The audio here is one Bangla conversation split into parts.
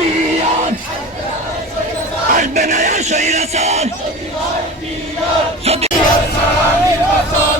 পিয়ার আসবে না আর স্বৈরাচার যদি পিয়ার ছাড়া নির্বাচন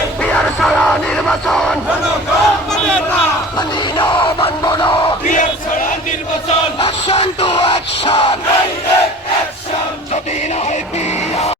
পিয়ার ছাড়া নির্বাচন মানি না মানব না পিয়ার ছাড়া নির্বাচন অ্যাকশন টু অ্যাকশন যদি না হয় পিয়ার